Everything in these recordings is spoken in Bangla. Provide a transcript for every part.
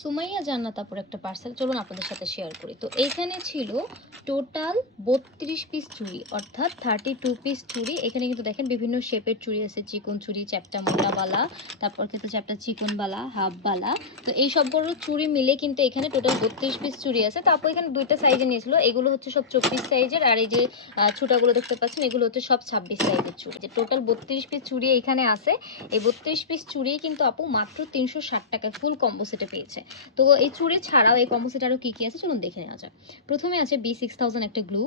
সুমাইয়া জান্নাত আপুর একটা পার্সেল চলুন আপনাদের সাথে শেয়ার করি। তো এইখানে ছিল টোটাল ৩২ পিস চুড়ি, অর্থাৎ 32 পিস চুড়ি। এখানে কিন্তু দেখেন বিভিন্ন শেপের চুড়ি আছে, চিকন চুড়ি, চ্যাপ্টা মোটাওয়ালা, তারপর কিন্তু চ্যাপ্টা চিকনওয়ালা, হাফওয়ালা। তো এই সবগুলো চুড়ি মিলে কিন্তু এখানে টোটাল 32 পিস চুড়ি আছে। তো আপু এখানে দুইটা সাইজে নিয়েছিল, এগুলো হচ্ছে সব 24 সাইজের, আর এই যে ছোটাগুলো দেখতে পাচ্ছেন এগুলো হচ্ছে সব 26 সাইজের চুড়ি। যে টোটাল 32 পিস চুড়ি এখানে আছে। এই 32 পিস চুড়ি কিন্তু আপু মাত্র 360 টাকায় ফুল কম্বো সেটে পেয়েছে। তো এই চুড়ি ছাড়াও এই কম্বো সেট আরও কী কী আছে চলুন দেখে নেওয়া যাক। প্রথমে আছে B6000 একটা গ্লু,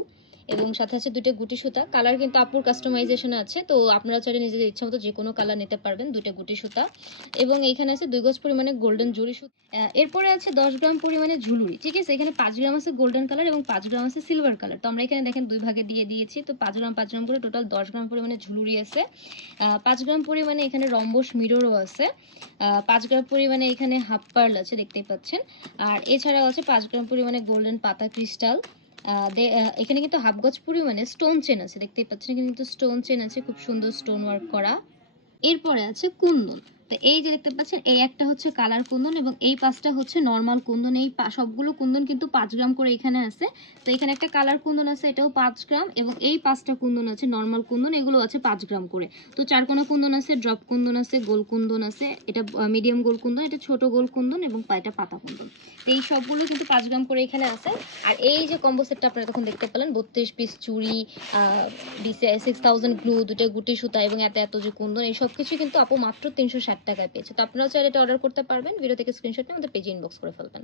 এবং সাথে আছে দুটো গুটি সুতা। কালার কিন্তু আপুর কাস্টমাইজেশনে আছে, তো আপনারা চাইলে নিজেদের ইচ্ছা মতো যে কোনো কালার নিতে পারবেন। দুটো গুটি সুতা, এবং এইখানে আছে 2 গজ পরিমাণে গোল্ডেন জুড়ি সুতা। এরপরে আছে 10 গ্রাম পরিমাণে ঝুলুরি, ঠিক আছে। এখানে 5 গ্রাম আছে গোল্ডেন কালার এবং 5 গ্রাম আছে সিলভার কালার। তো আমরা এখানে দেখেন দুই ভাগে দিয়ে দিয়েছি। তো 5 গ্রাম 5 গ্রাম করে টোটাল 10 গ্রাম পরিমাণে ঝুলুরি আছে। 5 গ্রাম পরিমাণে এখানে রম্বস মিররও আছে। 5 গ্রাম পরিমাণে এখানে হাফ পার্ল আছে, দেখতেই পাচ্ছেন। আর এছাড়াও আছে 5 গ্রাম পরিমাণে গোল্ডেন পাতা ক্রিস্টাল। এখানে কিন্তু হাফ গজ পরিমাণে স্টোন চেন আছে, দেখতেই পাচ্ছেন। এখানে কিন্তু স্টোন চেন আছে, খুব সুন্দর স্টোন ওয়ার্ক করা। এরপরে আছে কুন্দন। তো এই যে দেখতে পাচ্ছেন, এই একটা হচ্ছে কালার কুন্দন এবং এই পাঁচটা হচ্ছে নর্মাল কুন্দন। এই সবগুলো কুন্দন কিন্তু 5 গ্রাম করে এখানে আছে। তো এখানে একটা কালার কুন্দন আছে, এটাও 5 গ্রাম, এবং এই পাঁচটা কুন্দন আছে নর্মাল কুন্দন, এগুলো আছে 5 গ্রাম করে। তো চারকোনা কুন্দন আছে, ড্রপ কুন্দন আছে, গোল কুন্দন আছে, এটা মিডিয়াম গোল কুন্দন, এটা ছোট গোল কুন্দন, এবং এটা পাতা কুন্দন। তো এই সবগুলো কিন্তু 5 গ্রাম করে এখানে আছে। আর এই যে কম্বো সেটটা আপনারা তখন দেখতে পেলেন, 32 পিস চুড়ি, 6000 গ্লু, দুটো গুটি সুতা, এবং এত এত যে কুন্দন, এই সব কিছু কিন্তু আপু মাত্র 360 টাকায় পেয়েছে। তো আপনারাও চাইলে এটা অর্ডার করতে পারবেন। ভিডিও থেকে স্ক্রিনশট নিয়ে আমাদের পেজে ইনবক্স করে ফেলবেন।